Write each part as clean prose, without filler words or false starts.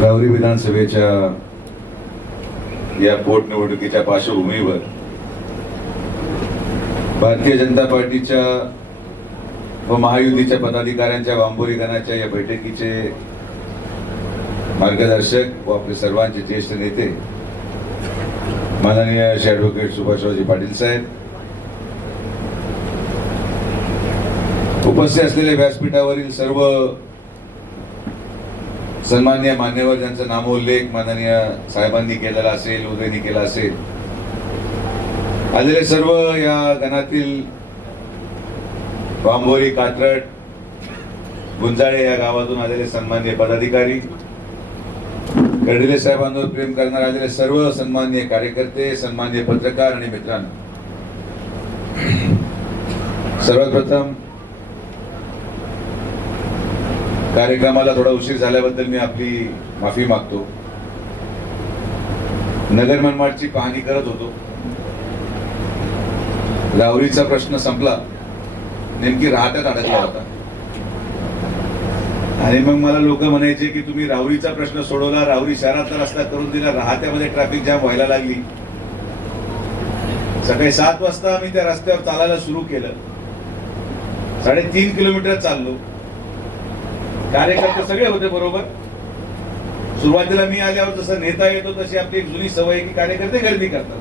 राहुरी विधानसभेच्या या पोटनिवडणुकीच्या पार्श्वभूमीवर भारतीय जनता पार्टीच्या व महायुतीच्या पदाधिकाऱ्यांच्या वांबोरी गणाच्या या बैठकीचे मार्गदर्शक व आपले सर्वांचे ज्येष्ठ नेते माननीय ॲडव्होकेट सुभाषरावजी पाटील साहेब, उपस्थित असलेले व्यासपीठावरील सर्व सन्माननीय मान्यवर ज्यांचा नामोल्लेख माननीय साहेबांनी केलेला असेल, उदयनी केला असेल, आलेले सर्व या गणातील वांबोरी, कात्रट, गुंजाळे या गावातून आलेले सन्माननीय पदाधिकारी, कर्डिले साहेबांवर प्रेम करणारे आलेले सर्व सन्माननीय कार्यकर्ते, सन्माननीय पत्रकार आणि मित्रांनो, सर्वात प्रथम कार्यक्रमाला थोडा उशीर झाल्याबद्दल मी आपली माफी मागतो. नगर मनमाडची पाहणी करत होतो. राहुरीचा प्रश्न संपला, नेमकी राहत्यात अडकला होता आणि मग मला लोक म्हणायचे की तुम्ही राहुरीचा प्रश्न सोडवला, राहुरी शहरातला रस्ता करून दिला, राहत्यामध्ये ट्रॅफिक जाम व्हायला लागली. सकाळी 7 वाजता आम्ही त्या रस्त्यावर चालायला सुरू केलं. 3.5 किलोमीटर चाललो. कार्यकर्ते सगळे होते बरोबर. सुरुवातीला मी आल्यावर जसं नेता येतो तशी आपली एक जुनी सवय की कार्यकर्ते गर्दी करतात.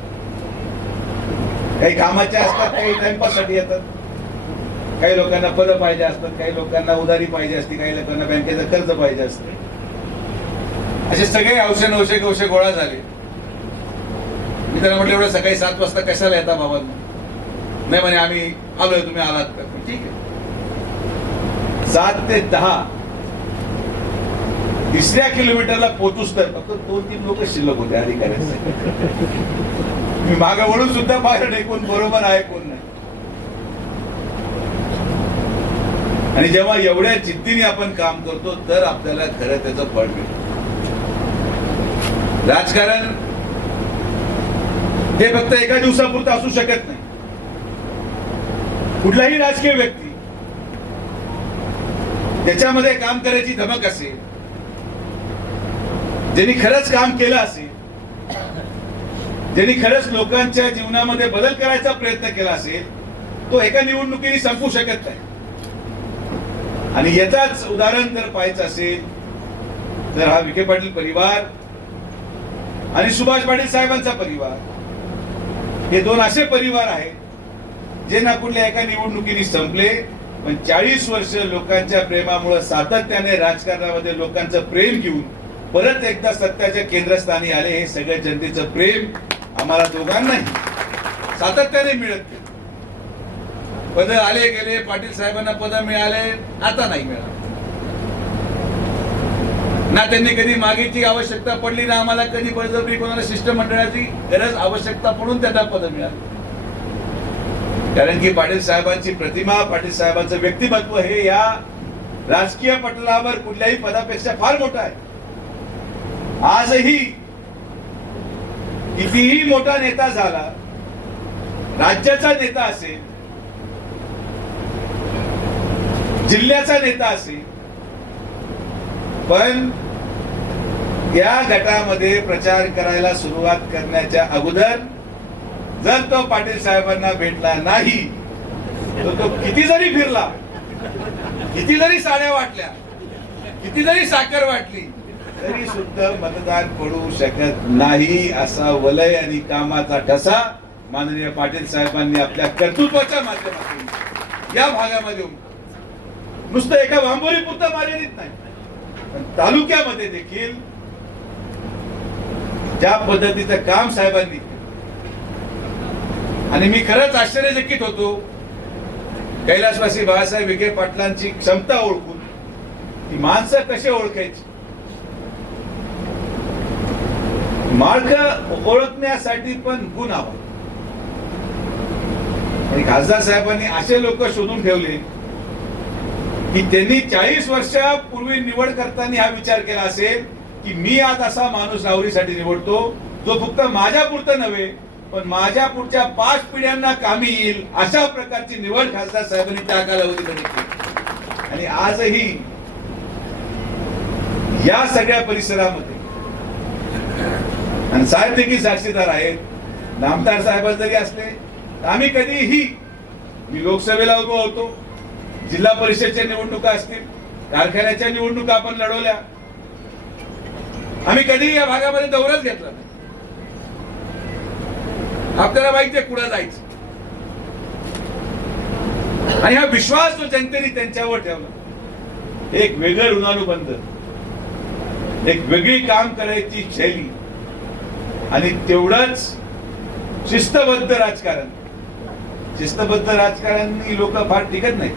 काही कामाचे असतात, काही टाइमपाससाठी येतात, काही लोकांना पद पाहिजे असतात, काही लोकांना उधारी पाहिजे असते, काही लोकांना बँकेचं कर्ज पाहिजे असते. असे सगळे औषध गोळा झाले. मी त्याला म्हटलं एवढं सकाळी 7 वाजता कशाला येता बाबा? नाही म्हणे आम्ही आलोय, तुम्ही आलात का? ठीक आहे. 7 ते 10 3ऱ्या किलोमीटरला पोहोचूच तर फक्त 2-3 लोक शिल्लक होते अधिकाऱ्यांचे. मी मागे वळून सुद्धा पाहिलं नाही कोण बरोबर आहे कोण नाही. आणि जेव्हा एवढ्या जिद्दीने आपण काम करतो तर आपल्याला खरं त्याचं फळ मिळतं. राजकारण हे फक्त एका दिवसापुरतं असू शकत नाही. कुठलाही राजकीय व्यक्ती त्याच्यामध्ये काम करायची धमक असेल, ज्यांनी खरंच काम केलं असेल, ज्यांनी खरंच लोकांच्या जीवनामध्ये बदल करायचा प्रयत्न केला असेल, तो एका निवडणुकीने संपू शकत नाही. आणि याचाच उदाहरण जर पाहायचं असेल तर हा विखे पाटील परिवार आणि सुभाष पाटील साहेबांचा परिवार हे 2 असे परिवार आहेत जे ना कुठल्या एका निवडणुकीने संपले, पण 40 वर्ष लोकांच्या प्रेमामुळे सातत्याने राजकारणामध्ये लोकांचं प्रेम घेऊन परत एकदा सत्याच्या केंद्रस्थानी आले. हे सगळ्या जनतेचं प्रेम आम्हाला दोघांनाही सातत्याने मिळत गेलं. पद आले गेले, पाटील साहेबांना पद मिळाले, आता नाही मिळाले ना. त्यांनी कधी मागेची आवश्यकता पडली ना आम्हाला कधी बळजबरी कोणाला शिष्टमंडळाची गरज आवश्यकता पडून त्यांना पद मिळाली. कारण की पाटील साहेबांची प्रतिमा, पाटील साहेबांचं व्यक्तिमत्व हे या राजकीय पटलावर कुठल्याही पदापेक्षा फार मोठं आहे. आजही कितीही मोठा नेता झाला, राज्याचा नेता असेल, जिल्ह्याचा नेता असेल, पण या गटामध्ये प्रचार करायला सुरुवात करण्याच्या अगोदर जर तो पाटील साहेबांना भेटला नाही तर तो किती जरी फिरला, किती जरी साड्या वाटल्या, किती जरी साखर वाटली तरी सुद्धा मतदान पडू शकत नाही. असा वलय आणि कामाचा ठसा माननीय पाटील साहेबांनी आपल्या कर्तृत्वाच्या माध्यमातून या भागामध्ये नुसतं एका वांबोरी पुरतं मर्यादित नाही, पण तालुक्यामध्ये देखील ज्या पद्धतीचं काम साहेबांनी केलं. आणि मी खरंच आश्चर्यचकित होतो कैलासवासी बाळासाहेब विखे पाटलांची क्षमता ओळखून ती माणसं कशी ओळखायची. माळख ओळखण्यासाठी पण गुण हवा. आणि खासदार साहेबांनी असे लोक शोधून ठेवले की त्यांनी 40 वर्षापूर्वी निवड करताना हा विचार केला असेल की मी आज असा माणूस राहुरीसाठी निवडतो जो फक्त माझ्या पुरतं नव्हे पण माझ्या पुढच्या 5 पिढ्यांना कामी येईल. अशा प्रकारची निवड खासदार साहेबांनी त्या कालावधीमध्ये केली. आणि आजही या सगळ्या परिसरामध्ये, आणि साहेब देखील साक्षीदार आहेत, नामदार साहेब जरी असले तर आम्ही कधीही, मी लोकसभेला उभो होतो, जिल्हा परिषदच्या निवडणुका असतील, कारखान्याच्या निवडणुका आपण लढवल्या, आम्ही कधीही या भागामध्ये दौराच घेतला नाही. आपल्याला माहिती आहे कुठं जायचं, आणि हा विश्वास जो जनतेने त्यांच्यावर ठेवला, एक वेगळं ऋणानुबंध, एक वेगळी काम करायची शैली, आणि तेवढंच शिस्तबद्ध राजकारण. शिस्तबद्ध राजकारण ही लोक फार टिकत नाही,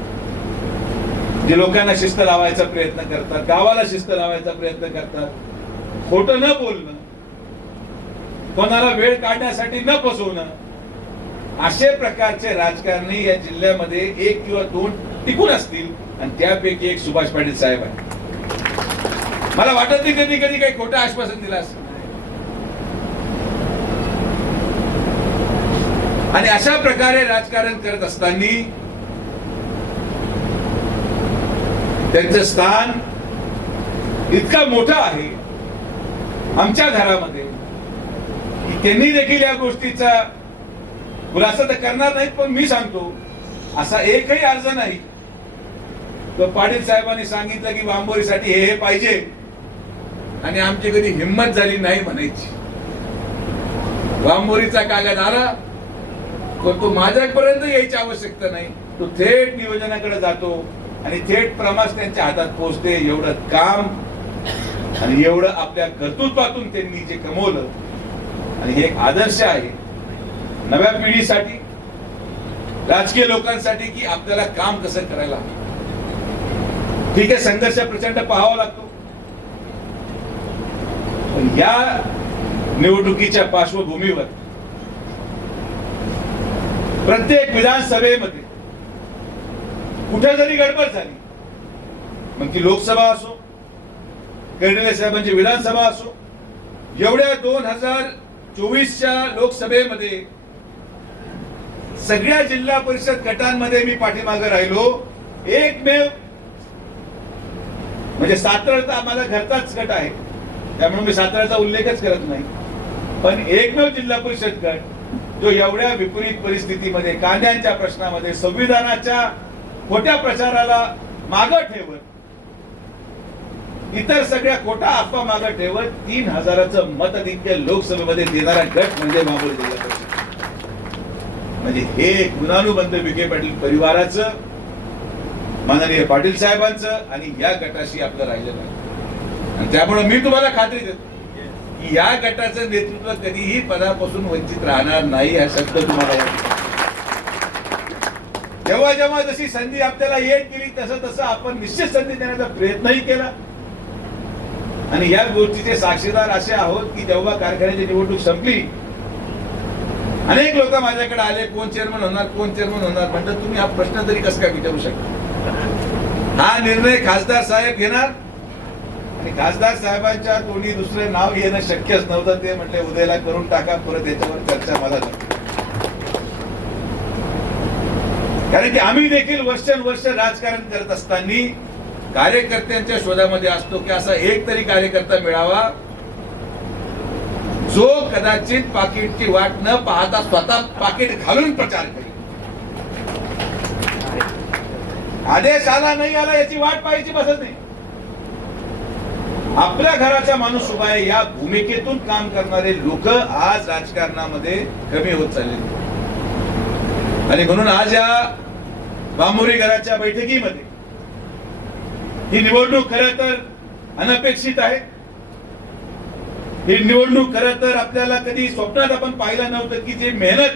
जे लोकांना शिस्त लावायचा प्रयत्न करतात, गावाला शिस्त लावायचा प्रयत्न करतात, खोटं न बोलणं, कोणाला वेळ काढण्यासाठी न फसवणं, असे प्रकारचे राजकारणी या जिल्ह्यामध्ये एक किंवा दोन टिकून असतील, आणि त्यापैकी एक सुभाष पाटील साहेब आहे. मला वाटत नाही कधी कधी काही खोटं आश्वासन दिलं असं. आणि अशा प्रकारे राजकारण करत असताना त्यांचं स्थान इतका मोठं आहे आमच्या घरामध्ये की त्यांनी देखील या गोष्टीचा खुलासा तर करणार नाहीत, पण मी सांगतो असा एकही अर्ज नाही तो पाटील साहेबांनी सांगितलं की बांबोरीसाठी हे पाहिजे, आणि आमची कधी हिंमत झाली नाही म्हणायची. बांबोरीचा कागद आला पण तो माझ्यापर्यंत यायची आवश्यकता नाही, तो थेट नियोजनाकडे जातो आणि थेट प्रमास त्यांच्या हातात पोहोचते. एवढं काम आणि एवढं आपल्या कर्तृत्वातून त्यांनी जे कमवलं, आणि हे एक आदर्श आहे नव्या पिढीसाठी, राजकीय लोकांसाठी, की आपल्याला काम कसं करायला. ठीक आहे, संघर्ष प्रचंड पाहावा लागतो, पण या निवडणुकीच्या पार्श्वभूमीवर प्रत्येक विधानसभेमध्ये कुठे जरी गडबड झाली, मग ती लोकसभा असो, कर्डिले साहेबांची विधानसभा असो, एवढ्या 2024च्या लोकसभेमध्ये सगळ्या जिल्हा परिषद गटांमध्ये मी पाठीमागे राहिलो. एकमेव म्हणजे साताराचा आम्हाला घरचाच गट आहे, त्यामुळे मी साताराचा उल्लेखच करत नाही, पण एकमेव जिल्हा परिषद गट जो एवढ्या विपरीत परिस्थितीमध्ये, कांद्यांच्या प्रश्नामध्ये, संविधानाच्या खोट्या प्रचाराला मागे ठेवत, इतर सगळ्या खोटा अफवा मागे ठेवत 3000चं मताधिक्य लोकसभेमध्ये देणारा गट म्हणजे बांबोरी जिल्हा परिषद. म्हणजे हे गुणानुबंध विखे पाटील परिवाराचं, माननीय पाटील साहेबांचं आणि या गटाशी आपलं राहिलं नाही. आणि त्यामुळे मी तुम्हाला खात्री देतो की या गटाचं नेतृत्व कधीही पदापासून वंचित राहणार नाही, हा शब्द तुम्हाला. जेव्हा जेव्हा जशी संधी आपल्याला येत गेली तसं तसं आपण निश्चित संधी देण्याचा प्रयत्नही केला, आणि या गोष्टीचे साक्षीदार असे आहोत की जेव्हा कारखान्याची निवडणूक संपली, अनेक लोक माझ्याकडे आले, कोण चेअरमन होणार, कोण चेअरमन होणार. म्हणतात तुम्ही हा प्रश्न तरी कसं काय विचारू शकता, हा निर्णय खासदार साहेब घेणार, आणि खासदार साहेबांच्या तोंडी दुसरे नाव घेणं शक्यच नव्हतं. ते म्हटले उद्याला करून टाका, परत याच्यावर चर्चा मला नको. कारण की आम्ही देखील वर्षानुवर्ष राजकारण करत असताना कार्यकर्त्यांच्या शोधामध्ये असतो की असा एक तरी कार्यकर्ता मिळावा जो कदाचित पाकिटची वाट न पाहता स्वतः पाकिट घालून प्रचार करेल. आदेश आला नाही आला याची वाट पाहायची बसत नाही. आपल्या घराचा माणूस उभा आहे या भूमिकेतून काम करणारे लोक आज राजकारणामध्ये कमी होत चालले, आणि म्हणून आज या बांबोरी घराच्या बैठकीमध्ये ही निवडणूक खरं तर अनपेक्षित आहे. ही निवडणूक खरं तर आपल्याला कधी स्वप्नात आपण पाहिलं नव्हतं की जी मेहनत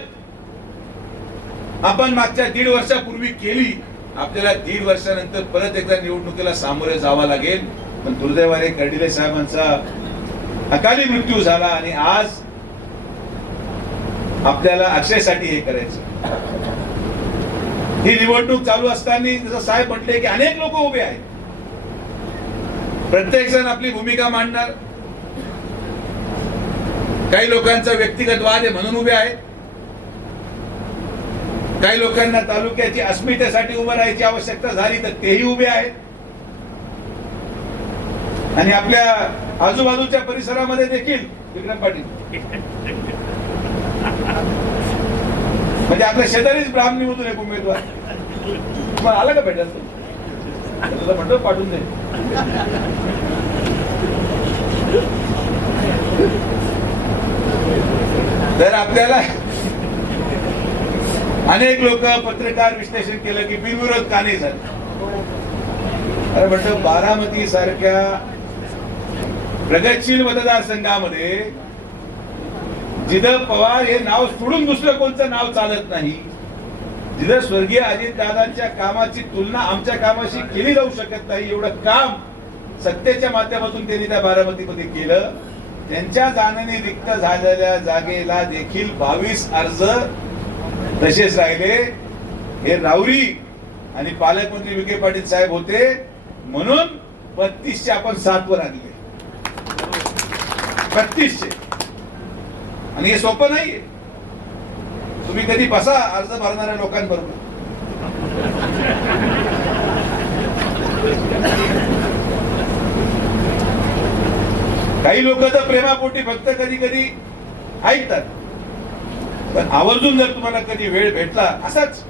आपण मागच्या 1.5 वर्षापूर्वी केली, आपल्याला 1.5 वर्षानंतर परत एकदा निवडणुकीला सामोरे जावं लागेल. पण दुर्दैवाने कर्डिले साहेबांचा अकाली मृत्यू झाला, आणि आज आपल्याला अक्षयसाठी हे करायचं. ही निवडणूक चालू असताना जसं साहेब म्हटले की अनेक लोक उभे आहेत, प्रत्येक जण आपली भूमिका मांडणार. काही लोकांचा व्यक्तिगत वाद आहे म्हणून उभे आहेत, काही लोकांना तालुक्याची अस्मितेसाठी उभं राहायची आवश्यकता झाली तर तेही उभे आहेत. आणि आपल्या आजूबाजूच्या परिसरामध्ये देखील विक्रम पाटील म्हणजे आपल्या शेजारीच ब्राह्मणीमधून एक उमेदवार तुम्हाला आला का भेटायला तुला म्हणतो पाठवून दे. तर आपल्याला अनेक लोक पत्रकार विश्लेषण केलं की बिनविरोध का नाही झालं. अरे म्हणतो बारामती सारख्या प्रगतशील मतदारसंघामध्ये जिथं पवार हे नाव सोडून दुसरं कोणतं नाव चालत नाही, जिथं स्वर्गीय अजितदादांच्या कामाची तुलना आमच्या कामाशी केली जाऊ शकत नाही, एवढं काम सत्तेच्या माध्यमातून त्यांनी त्या बारामतीमध्ये केलं. त्यांच्या जाण्याने रिक्त झालेल्या जागेला देखील 22 अर्ज तसेच राहिले. हे राऊरी आणि पालकमंत्री विखे पाटील साहेब होते म्हणून 32चे आपण 7 वर आणले. 32चे. आणि हे सोपं नाहीये. तुम्ही कधी बसा अर्ज भरणाऱ्या लोकांबरोबर. काही लोक तर प्रेमापोटी फक्त कधी कधी ऐकतात, पण आवर्जून जर तुम्हाला कधी वेळ भेटला असाच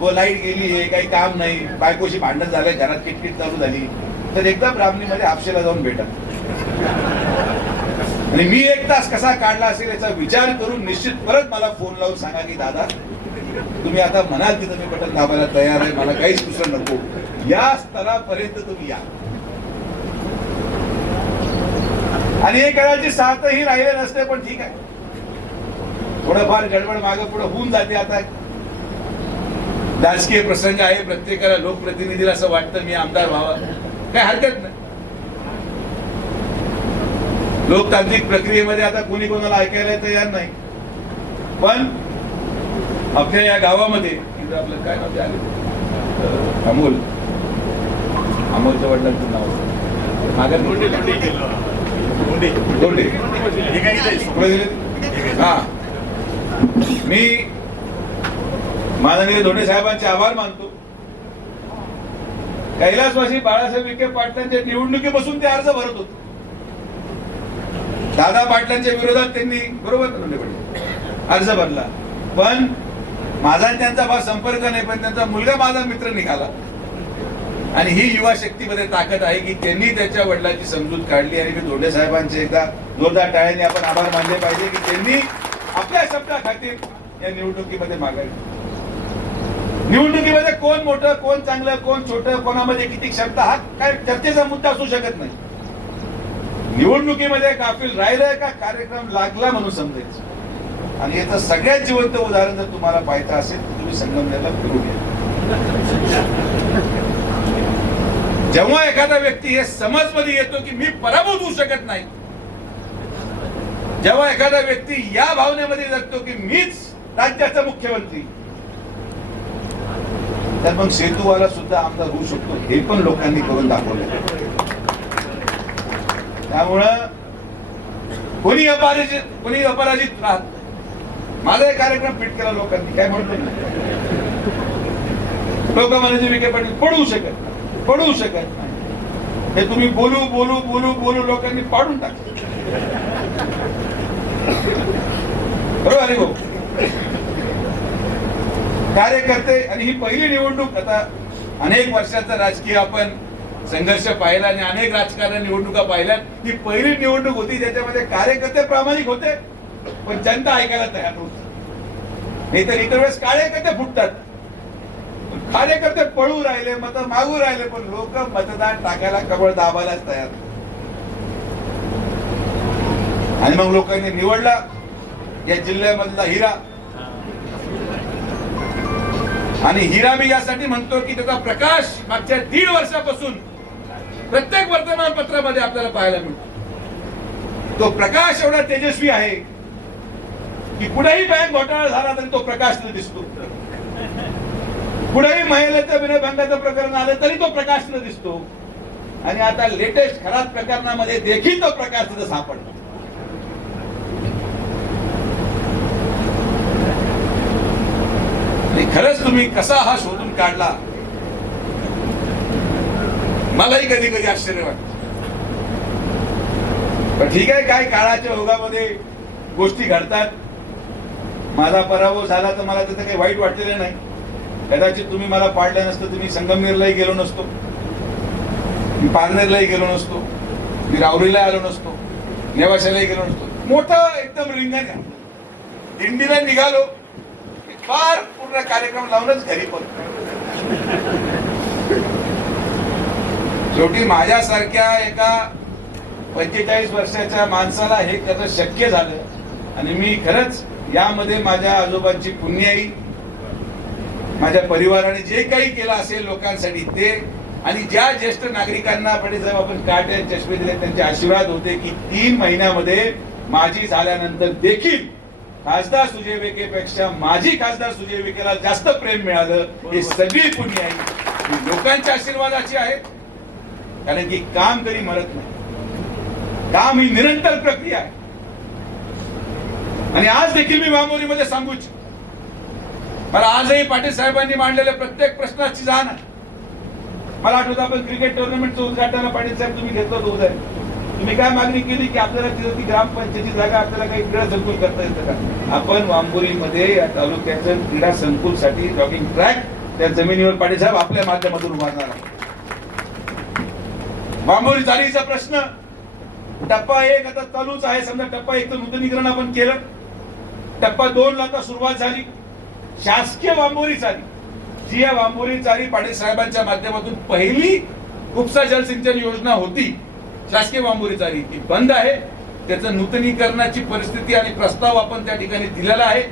व लाईट गेली आहे, काही काम नाही, बायकोशी भांडण झालंय, घरात किटकिट चालू झाली, तर एकदा ब्राह्मणीमध्ये हापशेला जाऊन भेटा. आणि मी 1 तास कसा काढला असेल याचा विचार करून निश्चित परत मला फोन लावून सांगा की दादा तुम्ही आता म्हणाल तिथं मी बटन दाबायला तयार आहे, मला काहीच दुसरं नको. या स्तरापर्यंत तुम्ही या. आणि हे करायची साथही राहिले नसते, पण ठीक आहे, थोडंफार गडबड मागं पुढे होऊन जाते. आता राजकीय प्रसंग आहे, प्रत्येकाला लोकप्रतिनिधीला असं वाटतं मी आमदार व्हावा, काही हरकत नाही. लोकतांत्रिक प्रक्रियेमध्ये आता कोणी कोणाला ऐकायला तयार नाही. पण आपल्या या गावामध्ये आपलं काय नाव आले अमोल, अमोलच्या वडिलांचं नाव मागे दोंडे. हा, मी माननीय धोंडे साहेबांचे आभार मानतो. कैलासवासी बाळासाहेब विखे पाटलांच्या निवडणुकीपासून ते अर्ज भरत होते. दादा पाटलांच्या विरोधात त्यांनी बरोबर अर्ज भरला, पण माझा त्यांचा फार संपर्क नाही, पण त्यांचा मुलगा माझा मित्र निघाला. आणि ही युवा शक्तीमध्ये ताकद आहे की त्यांनी त्याच्या वडिलांची समजूत काढली. आणि मी धोंडे साहेबांचे एकदा जोरदार टाळ्याने आपण आभार मानले पाहिजे की त्यांनी आपल्या शब्दा खातीर या निवडणुकीमध्ये मागायला. निवडणुकीमध्ये कोण मोठं, कोण चांगलं, कोण छोटं, कोणामध्ये किती क्षमता, हा काय चर्चेचा मुद्दा असू शकत नाही. निवडणुकीमध्ये गाफील राहिलं का कार्यक्रम लागला म्हणून समजायचं. आणि याचं सगळ्यात जिवंत उदाहरण जर तुम्हाला पाहायचं असेल तर तुम्ही संगमनेरला फिरून या. जेव्हा एखादा व्यक्ती हे समजमध्ये येतो की मी पराभूत होऊ शकत नाही, जेव्हा एखादा व्यक्ती या भावनेमध्ये जगतो की मीच राज्याचा मुख्यमंत्री, तर मग सेतूवाला सुद्धा आमदार होऊ शकतो, हे पण लोकांनी करून दाखवलं. त्यामुळं कोणी अपराजित राहत. माझा एक कार्यक्रम फिट केला लोकांनी, काय म्हणतो लोक म्हणजे विखे पाटील पडू शकत नाही. हे तुम्ही बोलू बोलू बोलू बोलू लोकांनी पाडून टाकलं. बरोबर आहे भाऊ. कार्यकर्ते, आणि ही पहिली निवडणूक, आता अनेक वर्षाचा राजकीय आपण संघर्ष पाहिला आणि अनेक राजकारण निवडणुका पाहिल्या, ही पहिली निवडणूक होती ज्याच्यामध्ये कार्यकर्ते प्रामाणिक होते पण जनता ऐकायला तयार नव्हती. नाही तर इतर वेळेस कार्यकर्ते फुटतात, कार्यकर्ते पळू राहिले, मत मागू राहिले, पण लोक मतदान टाकायला कबळ दाबायलाच तयार. आणि मग लोकांनी निवडला या जिल्ह्यामधला हिरा. आणि हिरा मी यासाठी म्हणतो की त्याचा प्रकाश मागच्या 1.5 वर्षापासून प्रत्येक वर्तमानपत्रामध्ये आपल्याला पाहायला मिळतो. तो प्रकाश एवढा तेजस्वी आहे की कुठेही बँक घोटाळा झाला तरी तो प्रकाश न दिसतो, कुठेही महिलेच्या विनयभंगाचं प्रकरण आलं तरी तो प्रकाश न दिसतो. आणि आता लेटेस्ट खराब प्रकरणामध्ये देखील तो प्रकाश तिथं सापडला. खरंच तुम्ही कसा हा शोधून काढला, मलाही कधी कधी आश्चर्य वाटतं. पण ठीक आहे, काय काळाच्या ओघामध्ये गोष्टी घडतात. माझा पराभव झाला तर मला त्याचं काही वाईट वाटलेलं नाही. कदाचित तुम्ही मला पाडलं नसतं तर मी संगमनेरलाही गेलो नसतो, मी पारनेरलाही गेलो नसतो, मी राहुरीला आलो नसतो, नेवाशालाही गेलो नसतो. मोठं एकदम रिंगण दिंडीला निघालो, फार पूर्ण कार्यक्रम लावूनच घरी परत. शेवटी माझ्यासारख्या एका 45 वर्षाच्या माणसाला हे करणं शक्य झालं आणि मी खरंच यामध्ये माझ्या आजोबांची पुण्याई, माझ्या परिवाराने जे काही केलं असेल लोकांसाठी ते, आणि ज्या ज्येष्ठ नागरिकांना साहेब आपण काटे चष्मे दिले त्यांचे आशीर्वाद होते की 3 महिन्यामध्ये माझी झाल्यानंतर देखील खासदार सुजय विखेपेक्षा माझी खासदार सुजय विखेला जास्त प्रेम मिळालं. हे सगळी पुण्याई लोकांच्या आशीर्वादाची आहे. कारण की काम कधी मरत नाही, काम ही निरंतर प्रक्रिया आहे. आणि आज देखील मी वामोरीमध्ये सांगू इच्छितो, मला आजही पाटील साहेबांनी मांडलेल्या प्रत्येक प्रश्नाची जाण आहे. मला आठवतं आपण क्रिकेट टुर्नामेंटचं उद्घाटन पाटील साहेब तुम्ही घेतलं होतं उद्या, तुम्ही काय मागणी केली की आपल्याला ती ग्रामपंचायतीची जागा आपल्याला काही क्रीडा संकुल करता येतं का? आपण वांबोरीमध्ये या तालुक्याचं क्रीडा संकुलसाठी जॉगिंग ट्रॅक त्या जमिनीवर पाटील साहेब आपल्या माध्यमातून उभारणार आहे. वांबोरी चालीचा प्रश्न टप्पा 1 आता चालूच आहे. समजा टप्पा 1 चं नूतनीकरण आपण केलं, टप्पा 2 ला आता सुरुवात झाली. शासकीय वांबोरी चाली, जी या वांबोरी चाली पाटील साहेबांच्या माध्यमातून पहिली उपसा जलसिंचन योजना होती, शासकीय वांबोरी चाली ती बंद आहे. त्याचं नूतनीकरणाची परिस्थिती आणि प्रस्ताव आपण त्या ठिकाणी दिलेला आहे.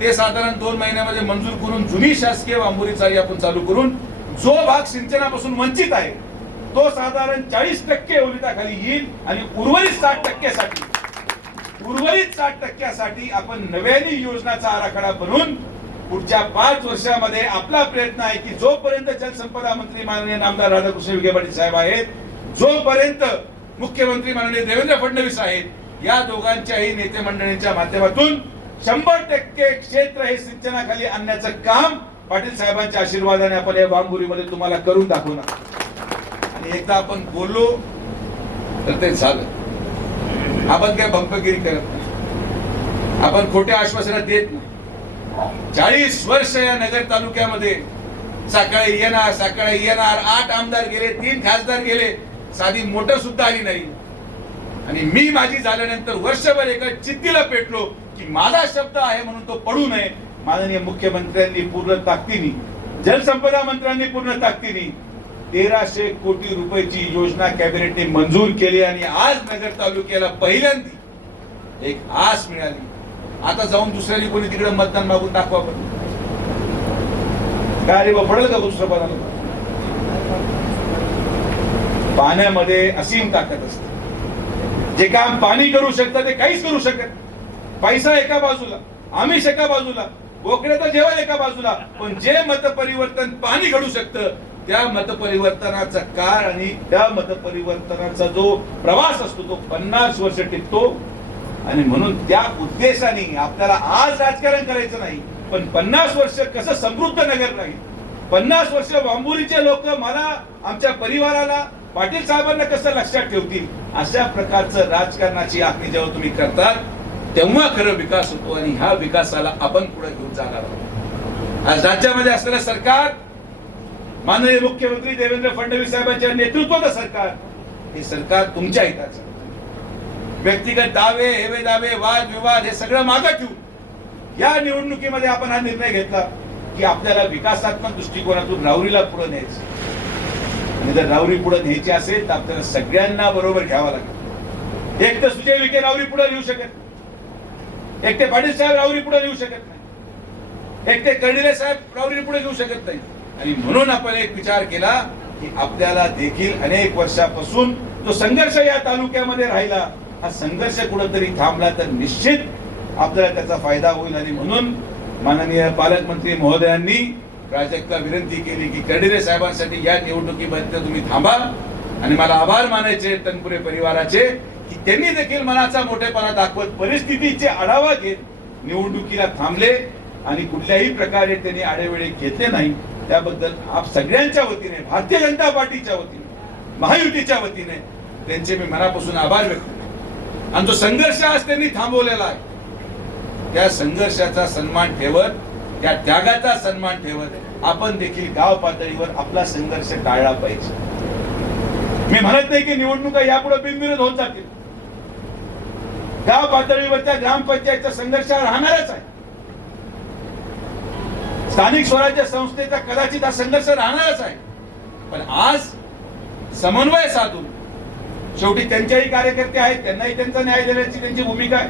ते साधारण 2 महिन्यामध्ये मंजूर करून जुनी शासकीय वांबोरी चाली आपण चालू करून जो भाग सिंचनापासून वंचित आहे तो साधारण 40% ओलिताखाली येईल आणि उर्वरित 60% आपण नव्याने योजनाचा आराखडा बनवून पुढच्या 5 वर्षामध्ये आपला प्रयत्न आहे की जोपर्यंत जलसंपदा मंत्री माननीय नामदार राधाकृष्ण विखे पाटील साहेब आहेत, जोपर्यंत मुख्यमंत्री माननीय देवेंद्र फडणवीस आहेत, या दोघांच्याही नेते मंडळींच्या माध्यमातून 100% क्षेत्र हे सिंचनाखाली आणण्याचं काम पाटील साहेबांच्या आशीर्वादाने आपण या वांबोरीमध्ये तुम्हाला करून दाखवणार. आणि एकदा आपण बोललो तर ते झालं. आपण काय भंपगिरी करत नाही, आपण खोट्या आश्वासनं देत नाही. 40 वर्ष या नगर तालुक्यामध्ये सकाळी येणार 8 आमदार गेले, 3 खासदार गेले, साधी मोटर सुद्धा आली नाही. आणि मी माझी झाल्यानंतर वर्षभर एका चित्तीला पेटलो की माझा शब्द आहे म्हणून तो पडू नये. माननीय मुख्यमंत्र्यांनी पूर्ण ताकदीने, जलसंपदा मंत्र्यांनी पूर्ण ताकदीने 1300 कोटी रुपयाची योजना कॅबिनेटने मंजूर केली आणि आज नगर तालुक्याला पहिल्यांदा एक आस मिळाली. आता जाऊन दुसऱ्याने कोणी तिकडे मतदान मागून दाखवा पण काय रे पडेल का दुसरं पदाला? पाण्यामध्ये असीम ताकद असते. जे काम पाणी करू शकतं ते काहीच करू शकत. पैसा एका बाजूला, आमिष एका बाजूला, बोकड्याचं जेवण एका बाजूला, पण जे मत परिवर्तन पाणी घडू शकतं त्या मतपरिवर्तनाचा काळ आणि त्या मतपरिवर्तनाचा जो प्रवास असतो तो 50 वर्ष टिकतो. आणि म्हणून त्या उद्देशाने आपल्याला आज राजकारण करायचं नाही, पण 50 वर्ष कसं समृद्ध नगर राहील, 50 वर्ष वांबोरीचे लोक मला, आमच्या परिवाराला, पाटील साहेबांना कसं लक्षात ठेवतील, अशा प्रकारचं राजकारणाची आखणी जेव्हा तुम्ही करता तेव्हा खरं विकास होतो. आणि ह्या विकासाला आपण पुढे घेऊन जाणार आहोत. आज राज्यामध्ये असलेलं सरकार, माननीय मुख्यमंत्री देवेंद्र फडणवीस साहेबांच्या नेतृत्वाचं सरकार, हे सरकार तुमच्या हिताचं. व्यक्तिगत दावे, हेवे दावे, वाद विवाद हे सगळं मागे ठेवून या निवडणुकीमध्ये आपण हा निर्णय घेतला की आपल्याला विकासात्मक दृष्टिकोनातून राहुरीला पुढे न्यायचं. आणि जर राहुरी पुढे न्यायची असेल तर आपल्याला सगळ्यांना बरोबर घ्यावं लागेल. एक तर सुजय विखे राहुरी पुढे नेऊ शकत, एकटे पाटील साहेब राहुरी पुढे नेऊ शकत नाही, एकटे कर्डिले साहेब राहुरी पुढे नेऊ शकत नाही. आणि म्हणून आपण एक विचार केला की आपल्याला देखील अनेक वर्षापासून जो संघर्ष या तालुक्यामध्ये राहिला, हा संघर्ष कुठेतरी थांबला तर निश्चित आपल्याला त्याचा फायदा होईल. आणि म्हणून माननीय पालकमंत्री महोदयांनी प्राजक्तला विनंती केली की कर्डिले साहेबांसाठी या निवडणुकीमध्ये तुम्ही थांबा. आणि मला आभार मानायचे तनपुरे परिवाराचे की त्यांनी देखील मनाचा मोठेपणा दाखवत परिस्थितीचे आढावा घेत निवडणुकीला थांबले आणि कुठल्याही प्रकारे त्यांनी आडेवेळे घेतले नाही. त्याबद्दल आप सगळ्यांच्या वतीने, भारतीय जनता पार्टीच्या वतीने, महायुतीच्या वतीने त्यांचे मी मनापासून आभार व्यक्त करतो. आणि जो संघर्ष आज त्यांनी थांबवलेला आहे त्या संघर्षाचा सन्मान ठेवत, त्या त्यागाचा सन्मान ठेवत आपण देखील गाव पातळीवर आपला संघर्ष टाळला पाहिजे. मी म्हणत नाही की निवडणुका यापुढे बिनविरोध होत जातील. गाव पातळीवरच्या ग्रामपंचायतचा संघर्ष राहणारच आहे. स्थानिक स्वराज्य संस्थेचा कदाचित हा संघर्ष राहणारच आहे. पण आज समन्वय साधून शेवटी त्यांच्याही कार्यकर्ते आहेत, त्यांनाही त्यांचा न्याय देण्याची त्यांची भूमिका आहे.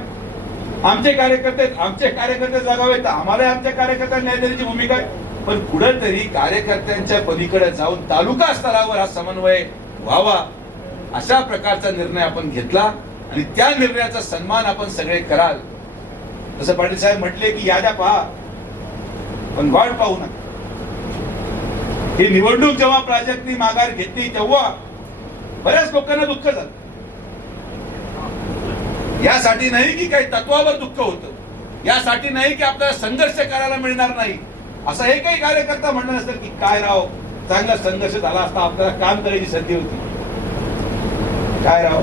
आमचे कार्यकर्ते जगावेत, आम्हाला आमच्या कार्यकर्त्यांना न्याय देण्याची भूमिका आहे. पण कुठेतरी कार्यकर्त्यांच्या पलीकडे जाऊन तालुका स्तरावर हा समन्वय व्हावा अशा प्रकारचा निर्णय आपण घेतला आणि त्या निर्णयाचा सन्मान आपण सगळे कराल. जसं पाटील साहेब म्हटले की याद्या पहा पण वाट पाहू नका. ही निवडणूक जेव्हा प्राजक्तनी माघार घेतली तेव्हा बऱ्याच लोकांना दुःख झालं. यासाठी नाही की काही तत्वावर दुःख होतं, यासाठी नाही की आपल्याला संघर्ष करायला मिळणार नाही असं हे काही कार्यकर्ता म्हणणार असतात की काय राव चांगला संघर्ष झाला असता, आपल्याला काम करायची संधी होती. काय राव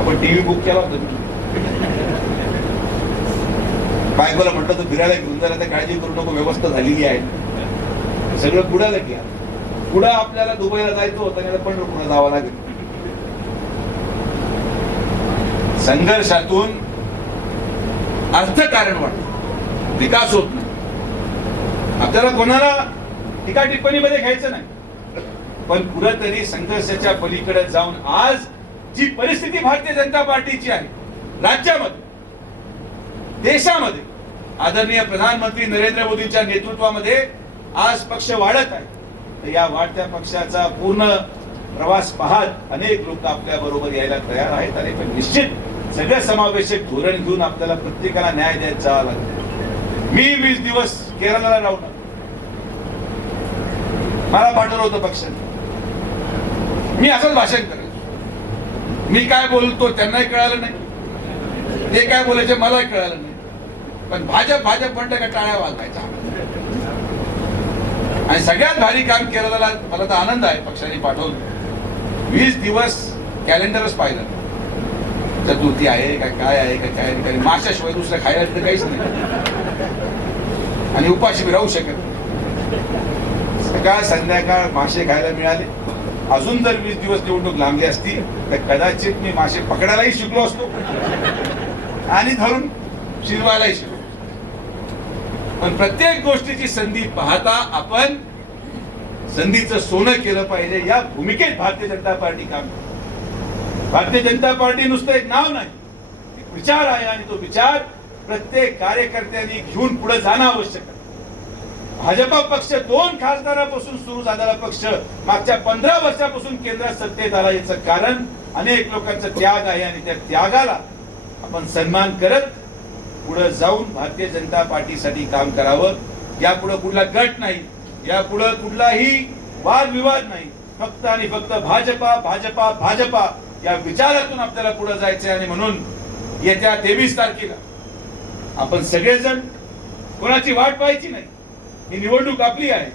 आपण टीव्ही बुक केला होता, बायकोला म्हटलं तर फिरायला घेऊन जरा त्या काळजी करू नको, व्यवस्था झालेली आहे. सगळं पुढाला घ्या. पुढं आपल्याला दुबईला जायचं होतं आणि पंढरपूरला जावं लागेल. संघर्षातून अर्थकारण वाटत, विकास होत नाही. आपल्याला कोणाला टीका टिप्पणीमध्ये घ्यायचं नाही, पण कुठेतरी संघर्षाच्या पलीकडे जाऊन आज जी परिस्थिती भारतीय जनता पार्टीची आहे राज्यामध्ये, देशामध्ये, आदरणीय प्रधानमंत्री नरेंद्र मोदींच्या नेतृत्वामध्ये आज पक्ष वाढत आहे. तर या वाढत्या पक्षाचा पूर्ण प्रवास पाहत अनेक लोक आपल्या बरोबर यायला तयार आहेत. आणि पण निश्चित सगळं समावेशक धोरण घेऊन आपल्याला प्रत्येकाला न्याय द्यायचा लागतो. मी 20 दिवस केरळला राहून मला पाठवलं होतं पक्षाने. मी असंच भाषण करायचो. मी काय बोलतो त्यांनाही कळालं नाही, ते काय बोलायचे मलाही कळालं नाही. पण भाजप म्हणतं का टाळ्या वाजवायचा. आणि सगळ्यात भारी काम केरळला मला तर आनंद आहे पक्षाने पाठवून. 20 दिवस कॅलेंडरच पाहिलं, चतुर्थी आहे का काय आहे का काय नाही. माशाशिवाय दुसरं खायला तर काहीच नाही आणि उपाशी मी राहू शकत नाही. सकाळ संध्याकाळ मासे खायला मिळाले. अजून जर 20 दिवस निवडणूक लांबली असती तर कदाचित मी मासे पकडायलाही शिकलो असतो आणि धरून शिजवायलाही शिकलो. पण प्रत्येक गोष्टीची संधी पाहता आपण संधीचं सोनं केलं पाहिजे या भूमिकेत भारतीय जनता पार्टी काम करते. भारतीय जनता पार्टी नुसतं एक नाव नाही, एक विचार आहे आणि तो विचार प्रत्येक कार्यकर्त्यांनी घेऊन पुढे जाणं आवश्यक आहे. भाजपा पक्ष 2 खासदारापासून सुरू झालेला पक्ष मागच्या 15 वर्षापासून केंद्रात सत्तेत आला. याचं कारण अनेक लोकांचा त्याग आहे आणि त्या त्यागाला आपण सन्मान करत पुढे जाऊन भारतीय जनता पार्टीसाठी काम करावं. यापुढे कुठला गट नाही, यापुढे कुठलाही वादविवाद नाही, फक्त आणि फक्त भाजपा भाजपा भाजपा या विचारातून आपल्याला पुढे जायचंय. आणि म्हणून येत्या 23 तारखेला आपण सगळेजण कोणाची वाट पाहायची नाही. ही निवडणूक आपली आहे.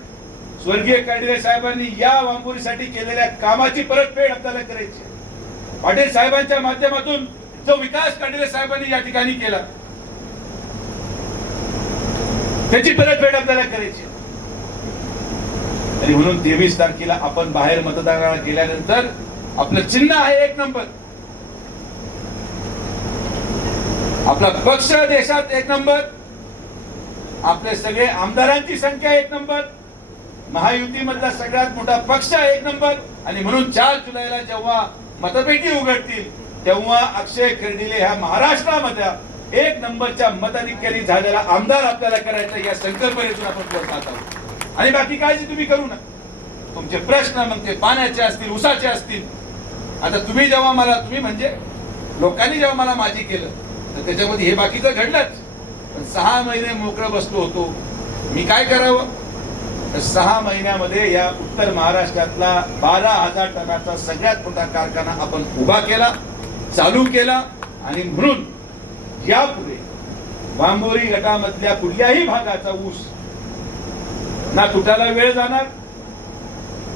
स्वर्गीय कर्डिले साहेबांनी या वांबुरीसाठी केलेल्या कामाची परतफेड आपल्याला करायची. पाटील साहेबांच्या माध्यमातून जो विकास कर्डिले साहेबांनी या ठिकाणी केला त्याची परतफेड आपल्याला करायची. आणि म्हणून 23 तारखेला आपण बाहेर मतदानाला गेल्यानंतर आपलं चिन्ह आहे 1 नंबर, आपला पक्ष देशात 1 नंबर, आपले सगळे आमदारांची संख्या 1 नंबर, महायुती मधला सगळ्यात मोठा पक्ष 1 नंबर. आणि म्हणून 4 जुलैला जेव्हा मतपेटी उघडतील तेव्हा अक्षय खर्डिले ह्या महाराष्ट्रामध्ये 1 नंबरच्या मताधिक्याने झालेला आमदार आपल्याला करायचा. या संकल्पनेतून आपण पुढे जात आहोत. आणि बाकी काळजी तुम्ही करू नका. तुमचे प्रश्न मग ते पाण्याचे असतील, उसाचे असतील. आता तुम्ही म्हणजे लोकांनी जेव्हा मला माझी केलं तर त्याच्यामध्ये हे बाकीचं घडलंच. पण 6 महिने मोकळं बसलो होतो. मी काय करावं तर 6 महिन्यामध्ये या उत्तर महाराष्ट्रातला 12,000 टनाचा सगळ्यात मोठा कारखाना आपण उभा केला, चालू केला. आणि म्हणून यापुढे वांबोरी गटामधल्या कुठल्याही भागाचा ऊस ना तुटायला वेळ जाणार,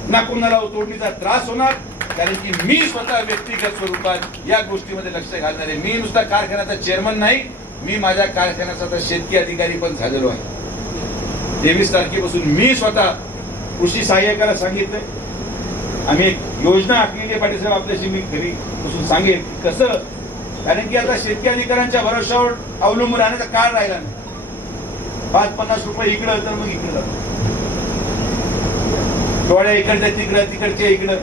ना कुणाला तोडणीचा त्रास होणार. कारण की मी स्वतः व्यक्तिगत स्वरूपात या गोष्टीमध्ये लक्ष घालणार आहे. मी नुसता कारखान्याचा चेअरमन नाही, मी माझ्या कारखान्याचा आता शेतकी अधिकारी पण झालेलो आहे. 23 तारखेपासून मी स्वतः कृषी सहाय्यकाला सांगितलंय. आम्ही एक योजना आखलेली आहे पाटील साहेब, आपल्याशी मी घरी बसून सांगेन कसं, कारण की आता शेतकी अधिकाऱ्यांच्या भरोशावर अवलंबून राहण्याचा काळ राहिला नाही. 5-50 रुपये इकडं तर मग इकडं टोळ्या इकडच्या तिकडं, तिकडच्या इकडं,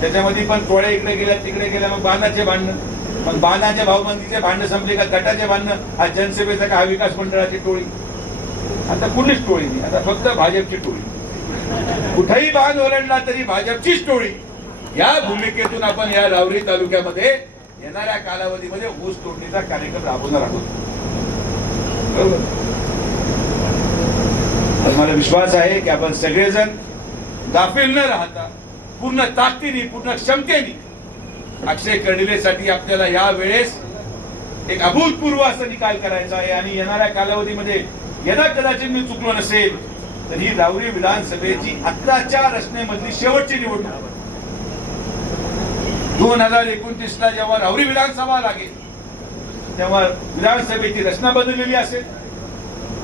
त्याच्यामध्ये पण टोळ्या इकडे गेल्या तिकडे गेल्या, मग बांधाचे भांडणं, मग बांधाच्या भावबंदीचे भांडणं संपले का गटाचे भांडणं, हा जनसेवेचा का हा विकास मंडळाची टोळी. आता कुठलीच टोळी नाही, आता फक्त भाजपची टोळी. कुठेही बांध ओरडला तरी भाजपचीच टोळी. या भूमिकेतून आपण या रावरी तालुक्यामध्ये येणाऱ्या कालावधीमध्ये ऊस तोडणीचा कार्यक्रम राबवणार आहोत. बरोबर. मला विश्वास आहे की आपण सगळेजण गाफील न राहता पूर्ण ताकदीने पूर्ण क्षमतेने अक्षय कर्डिलेसाठी आपल्याला या वेळेस एक अभूतपूर्व असा निकाल करायचा आहे. आणि येणाऱ्या कालावधीमध्ये यदा कदाचित मी चुकलो नसेल तर ही रावरी विधानसभेची 11च्या रचनेमधली शेवटची निवडणूक. 2029ला जेव्हा रावरी विधानसभा लागेल तेव्हा विधानसभेची रचना बदललेली असेल,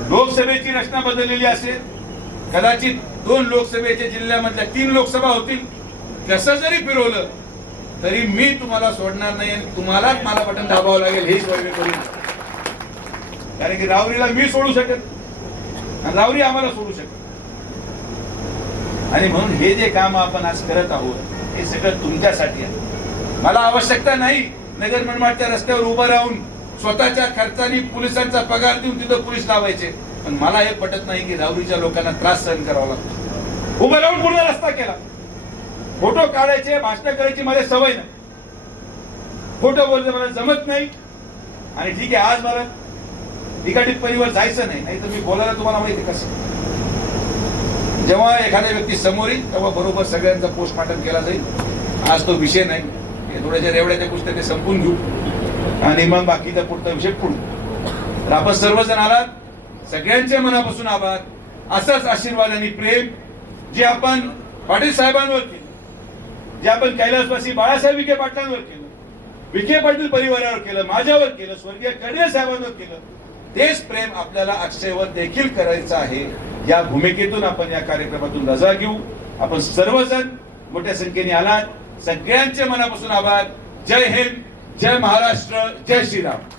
लोकसभेची रचना बदललेली असेल. कदाचित 2 लोकसभेच्या जिल्ह्यामधल्या 3 लोकसभा होतील. कसं जरी फिरवलं तरी मी तुम्हाला सोडणार नाही आणि तुम्हालाच मला बटन दाबावं लागेल हे वर्ग करून. कारण की रावरीला मी सोडू शकत आणि रावरी आम्हाला सोडू शकत. आणि म्हणून हे जे काम आपण आज करत आहोत हे सगळं तुमच्यासाठी आहे. मला आवश्यकता नाही नगर मनमाडच्या रस्त्यावर उभं राहून स्वतःच्या खर्चाने पोलिसांचा पगार देऊन तिथं पोलीस लावायचे. पण मला हे पटत नाही की रावरीच्या लोकांना त्रास सहन करावा लागतो. उभं राहून पूर्ण रस्ता केला, फोटो काढायचे, भाषण करायची माझी सवय नाही, फोटो बोलते मला जमत नाही. आणि ठीक आहे, आज मला टिकाटिप्पणीवर जायचं नाही, नाही तर मी बोलायला तुम्हाला माहिती कसं. जेव्हा एखाद्या व्यक्ती समोर येईल तेव्हा बरोबर सगळ्यांचा पोस्टमार्टम केला जाईल. आज तो विषय नाही, थोड्याच्या रेवड्याच्या पुस्तके संपून घेऊ आणि मग बाकीचा पुढचा विषय पुढे. तर आपण सर्वजण आलात, सगळ्यांचे मनापासून आभार. असंच आशीर्वाद आणि प्रेम जे आपण पाटील साहेबांवर केलं, जे आपण कैलासवासी बाळासाहेब विखे पाटलांवर केलं, विखे पाटील परिवारावर केलं, माझ्यावर केलं, स्वर्गीय कर्डिले साहेबांवर केलं, तेच प्रेम आपल्याला अक्षयवर देखील करायचं आहे. या भूमिकेतून आपण या कार्यक्रमातून रजा घेऊ. आपण सर्वजण मोठ्या संख्येने आलात, सगळ्यांचे मनापासून आभार. जय हिंद, जय महाराष्ट्र, जय श्रीराम.